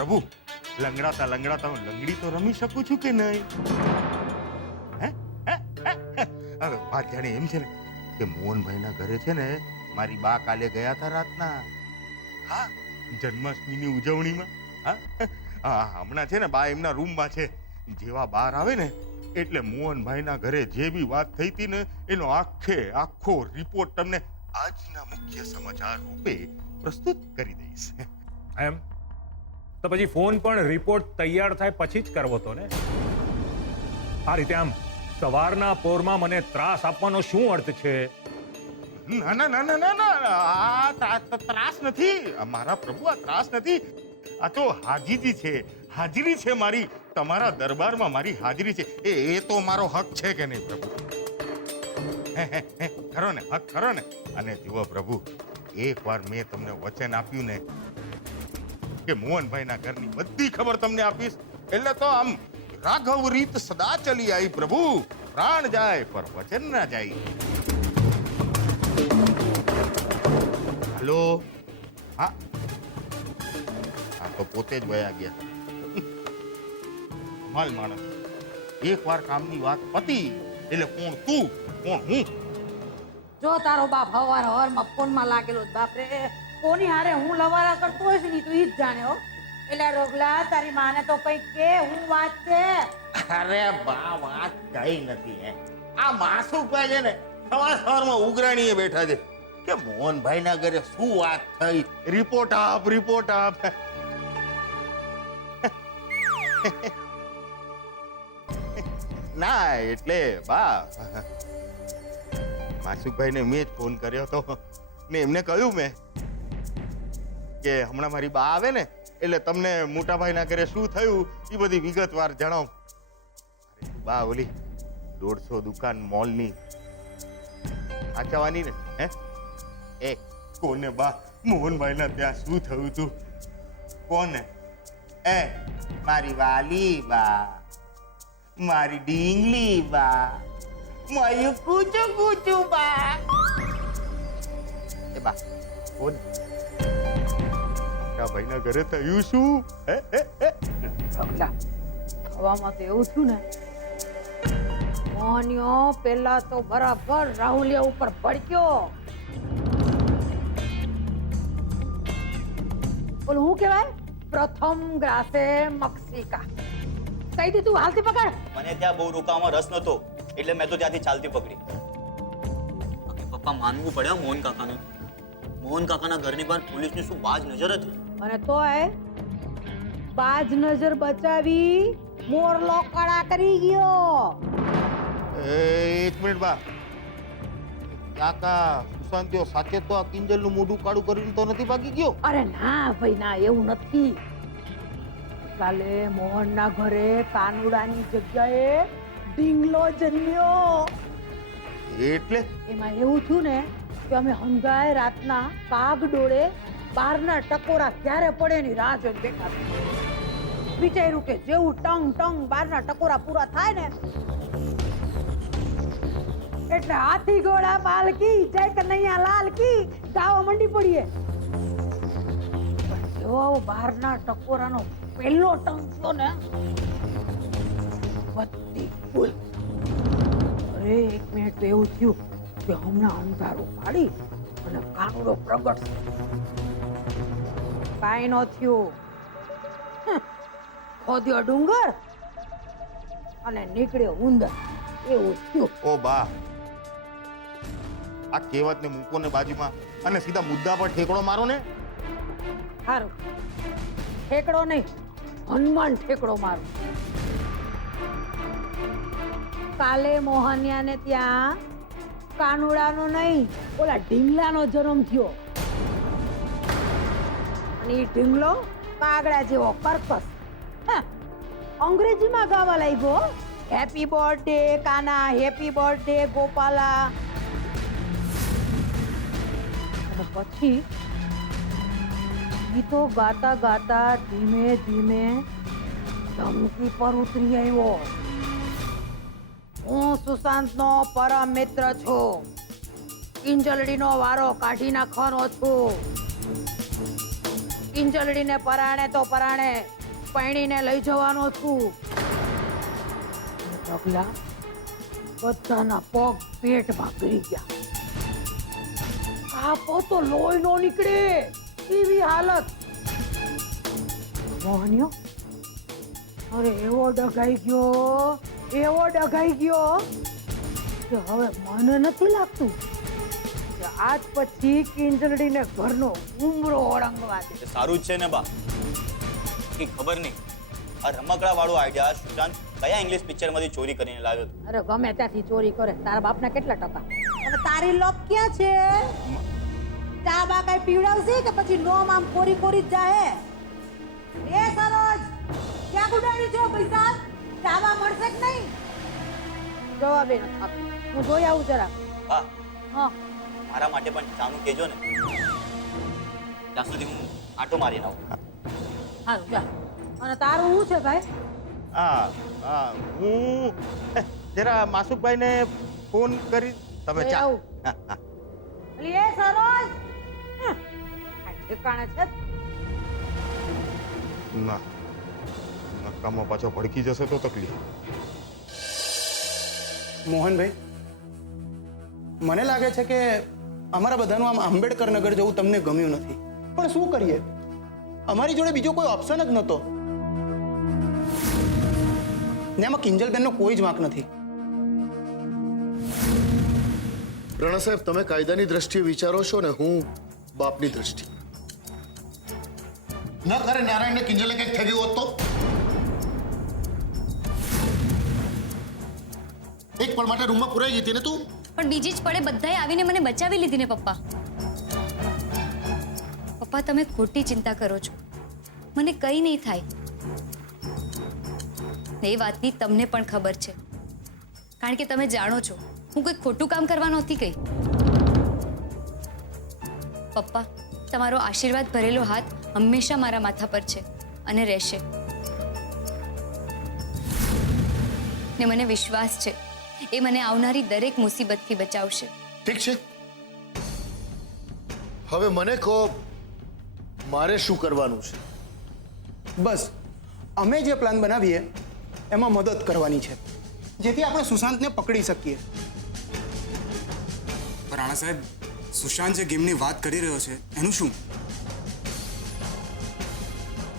પ્રભુ, લંગડાતા લંગડાતા હું લંગડી તો રમી શકું છું કે નહીં? હવે વાત જાણે એમ છે ને કે મોહનભાઈના ઘરે છે ને મારી બા કાલે ગયા હતા રાતના. હા, જન્માષ્ટમીની ઉજવણીમાં. હા, હમણાં છે ને બા એમના રૂમમાં છે. જેવા બહાર આવે ને એટલે મોહનભાઈના ઘરે જે બી વાત થઈ હતી ને એનો આખો રિપોર્ટ તમને આજના મુખ્ય સમાચાર રૂપે પ્રસ્તુત કરી દઈશ. એમ તો પછી ફોન પણ રિપોર્ટ તૈયાર થાય પછી જ કરવો તો ને. આ રીતે આમ સવારના પોરમાં મને ત્રાસ આપવાનો શું અર્થ છે? ના ના ના ના ના ના, આ ત્રાસ નથી મારા પ્રભુ, આ ત્રાસ નથી. આ તો હાજીજી છે, હાજરી છે મારી. તમારા દરબારમાં મારી હાજરી છે. એ તો મારો હક છે કે નહીં પ્રભુ? ખરો ને, હક ખરો ને. અને જુઓ પ્રભુ, એકવાર મેં તમને વચન આપ્યું ને કે મોહનભાઈના ઘરની બધી ખબર તમને આપીશ, એટલે તો આમ રાઘવ રીત સદા ચલી આવી પ્રભુ. પ્રાણ જાય પર વચન ના જાય. હલો. હા તો પોતે જ વયા ગયા. માલ માણસ, એકવાર કામની વાત પતી એટલે કોણ તું કોણ હું. જો તારો બાપ હવારમાં ફોનમાં લાગેલો બાપ રે, કોની હારે હું લવારા કરતો હોય છે ને તું ઈ જ જાણે હો. એટલે રોગલા તારી માને તો કઈ કે હું વાત છે. અરે બા, વાત કઈ નથી. આ માસુભાઈ છે ને સવારમાં ઉઘરાણીએ બેઠા છે કે મોહનભાઈના ઘરે શું વાત થઈ, રિપોર્ટ આપ, રિપોર્ટ આપ. ના એટલે બા, માસુભાઈને મેં જ ફોન કર્યો હતો ને એમને કહ્યું મેં કે હમણાં મારી બા આવે ને એટલે તમને મોટાભાઈના ઘરે શું થયું એ બધી વિગતવાર જણાવ. બા ઓલી 150 દુકાન મોલની આચાવાની ને એ કોને બા મોહનભાઈના ત્યાં શું થયું તું? કોને? મારી વાલી બા, મારી ડીંગલી બા, મારું કૂચું કૂચું બા. એ બા કોણ? ભાઈના ઘરે થયું શું? હવામાં તો એવું થયું ને, મોહનિયો પેલા તો બરાબર રાહુલિયા ઉપર ભડક્યો. બોલ હું કહેવાય? પ્રથમ ગ્રાસે મક્ષિકા. કઈ દીધું, હાલતી પકડ. મને ત્યાં બહુ રોકાવામાં રસ નતો એટલે મેં તો ત્યાંથી ચાલતી પકડી. પપ્પા માનવું પડે મોહન કાકાને. મોહન કાકાના ઘરની બહાર પોલીસની શું બાજ નજર હતી. અને તોય બાજ નજર બચાવી મોરલો કડા કરી ગયો. એક મિનિટ બા, કાકા સુશાંતિઓ સાચે તો આ કિંજલનું મોઢું કાળું કરીને તો નથી ભાગી ગયો? અરે ના ભાઈ ના, એવું નથી. કાલે મોહનના ઘરે કાનુડાની જગ્યાએ ઢીંગલો જન્મ્યો. એટલે એમાં એવું થયું ને કે અમે હંગાય રાતના કાગ ડોળે બારના ટકોરા ક્યારે પડે ની રાહ જોઈને બેઠા હતા. વિચાર્યું કે જેવું ટંગ ટંગ બારના ટકોરા પૂરા થાય ને એટલે હાથી ઘોડા પાલકી જય કનૈયા લાલ કી ગાવા મંડી પડીએ. જો બારના ટકોરાનો પહેલો ટંગ થયો ને બત્તી ફૂલ. અરે એક મિનિટ તો એવું થયું કે હમણાં અંધારું પાડી અને કાનુડો પ્રગટ. કાંઈ ન થયું. ખોદ્યો ડુંગર અને નીકળ્યો ઉંદર, એવું થયું. ઓ બા, આ કહેવતને મૂકો ને બાજુમાં અને સીધા મુદ્દા પર ઠેકડો મારો ને. સારું, ઠેકડો નહીં, હનુમાન ઠેકડો મારું. કાલે મોહનિયાને ત્યાં કાનુડાનો નહીં, ઓલા ઢીંગલાનો જન્મ થયો. અને એ ઢીંગલો કાગડા જેવો કર્કશ. અંગ્રેજીમાં ગાવા લાગ્યો, હેપી બર્થડે કાના, હેપી બર્થડે ગોપાલા. અને પછી ગીતો ગાતા ગાતા ધીમે ધીમે ધમકી પર ઉતરી આવ્યો. હું સુશાંતનો પરમ મિત્ર છું, કિંજલડીનો વારો કાઢી નાખવાનો છું. કિંજલડીને પરાણે તો પરાણે પૈણીને લઈ જવાનો છું. ઢગલા બધાના પગ પેટમાં ગળી ગયા. કાપો તો લોહી નો નીકળે એવી હાલત. મોહનિયો અરે એવો ડઘાઈ ગયો કે હવે મને નથી લાગતું કે આજ પછી કિંજલડીને ઘરનો ઉમરો ઓળંગવા દે. સારું જ છે ને બા. કે ખબર નહીં આ રમકડા વાળો આઈડિયા સુશાંત કયા ઇંગ્લિશ પિક્ચર માંથી ચોરી કરીને લાવ્યો હતો. અરે ગમે ત્યાંથી ચોરી કરે, તારા બાપના કેટલા ટકા? અને તારી લોક ક્યાં છે? ચા બા કઈ પીવડાવશે કે પછી નોમ આમ કોરી કોરી જ જાહે? એ સરોજ ક્યાં ગુડાડી છો પૈસા? ચા બા મળશે કે નહીં? જવાબે ન આપી. હું જોઈ આવું જરા. બા હા મારા માટે પણ ચાનું કહેજો ને. ત્યાં સુધી હું આટો મારીને આવું. હારું જા. અને તારું શું છે ભાઈ? હું જરા માસુકભાઈને ફોન કરી તમે જોઈ ચા આવું. અલી એ સરોજ આ ઠેકાણે છે? ના નકામો પાછો ભડકી જશે તો તકલીફ. મોહનભાઈ, મને લાગે છે કે અમારા બધાનું આમ આંબેડકર નગર જવું તમને ગમ્યું નથી. પણ શું કરીએ, અમારી જોડે બીજો કોઈ ઓપ્શન જ નહોતો. ને આમાં કિંજલબેનનો કોઈ જ વાંક નથી. રાણા સાહેબ, તમે કાયદાની દ્રષ્ટિએ વિચારો છો ને હું બાપની દ્રષ્ટિએ. ન કરે નારાયણને કિંજલે કંઈક થઈ ગયું હોત તો એક પળ માટે રૂમમાં પુરાઈ જતી ને તું. પણ બીજી જ પડે બધાએ આવીને મને બચાવી લીધી ને પપ્પા. પપ્પા તમે ખોટી ચિંતા કરો છો. મને કંઈ નહીં થાય. એ વાતની તમને પણ ખબર છે, કારણ કે તમે જાણો છો હું કોઈ ખોટું કામ કરવા નહોતી ગઈ. પપ્પા, તમારો આશીર્વાદ ભરેલો હાથ હંમેશા મારા માથા પર છે અને રહેશે. ને મને વિશ્વાસ છે એ મને આવનારી દરેક મુસીબતથી બચાવશે. ઠીક છે, હવે મને કહો મારે શું કરવાનું છે? બસ અમે જે પ્લાન બનાવીએ એમાં મદદ કરવાની છે, જેથી આપણે સુશાંતને પકડી શકીએ. રાણા સાહેબ, સુશાંત જે ગેમની વાત કરી રહ્યો છે એનું શું?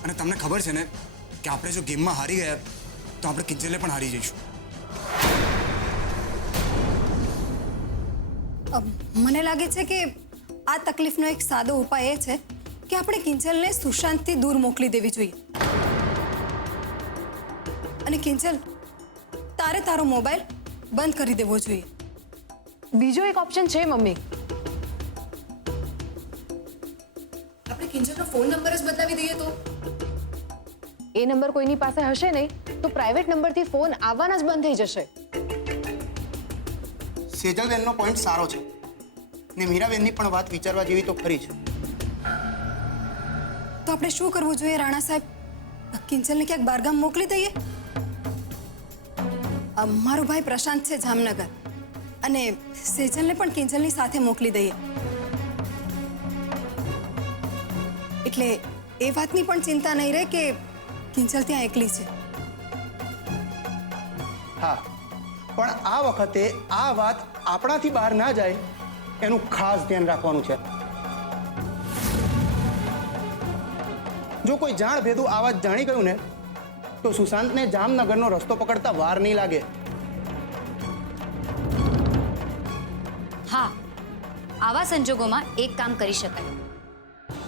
અને તમને ખબર છે ને કે આપણે જો ગેમમાં હારી ગયા તો આપણે કિંજલે પણ હારી જઈશું. મને લાગે છે કે આ તકલીફનો એક સાદો ઉપાય એ છે કે આપણે કિંજલને સુશાંતથી દૂર મોકલી દેવી જોઈએ. અને કિંજલ, તારે તારો મોબાઈલ બંધ કરી દેવો જોઈએ. બીજો એક ઓપ્શન છે મમ્મી. આપણે કિંજલનો ફોન નંબર જ બદલાવી દઈએ તો? એ નંબર કોઈની પાસે હશે નહીં તો પ્રાઇવેટ નંબરથી ફોન આવવાના જ બંધ થઈ જશે. સેજલબેનનો પોઈન્ટ સારો છે ને મીરાબેનની પણ વાત વિચારવા જેવી તો ખરી છે. તો આપણે શું કરવું જોઈએ રાણા સાહેબ? કિંજલને ક્યાંક બહારગામ મોકલી દઈએ? મારો ભાઈ પ્રશાંત છે જામનગર, અને સેજલને પણ કિંજલની સાથે મોકલી દઈએ. એટલે એ વાતની પણ ચિંતા નહીં રહે કે કિંજલ ત્યાં એકલી છે. હા, પણ આ વખતે આ વાત આપણાથી બહાર ના જાય એનું ખાસ ધ્યાન રાખવાનું છે. જો કોઈ જાણ ભેદું આ વાત જાણી ગયું ને તો સુશાંતને જામનગરનો રસ્તો પકડતા વાર નહીં લાગે. હા, આવા સંજોગોમાં એક કામ કરી શકાય.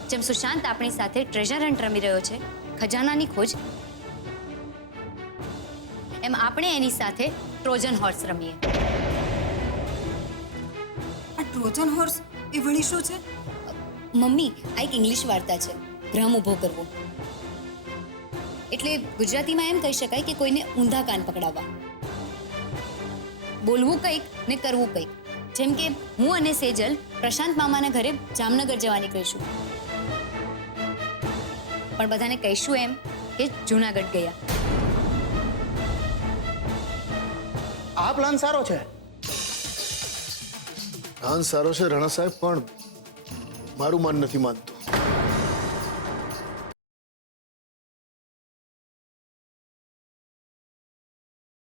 જેમ સુશાંત આપણી સાથે ટ્રેઝર હન્ટ રમી રહ્યો છે, ખજાનાની ખોજ, એમ આપણે એની સાથે ટ્રોજન હોર્સ રમીએ. આ ટ્રોજન હોર્સ એ વળી શું છે? મમ્મી, આ એક ઇંગ્લિશ વાર્તા છે, ભ્રમ ઊભો કરવો. એટલે ગુજરાતીમાં એમ કહી શકાય કે કોઈને ઊંધા કાન પકડાવવા. બોલવું કંઈક ને કરવું કંઈક. જેમ કે હું અને સેજલ પ્રશાંત મામાના ઘરે જામનગર જવા નીકળીશું, પણ બધાને કહીશું એમ કે જૂનાગઢ ગયા. આ પ્લાન સારો છે. પ્લાન સારો છે રાણા સાહેબ, પણ મારું મન નથી માનતું.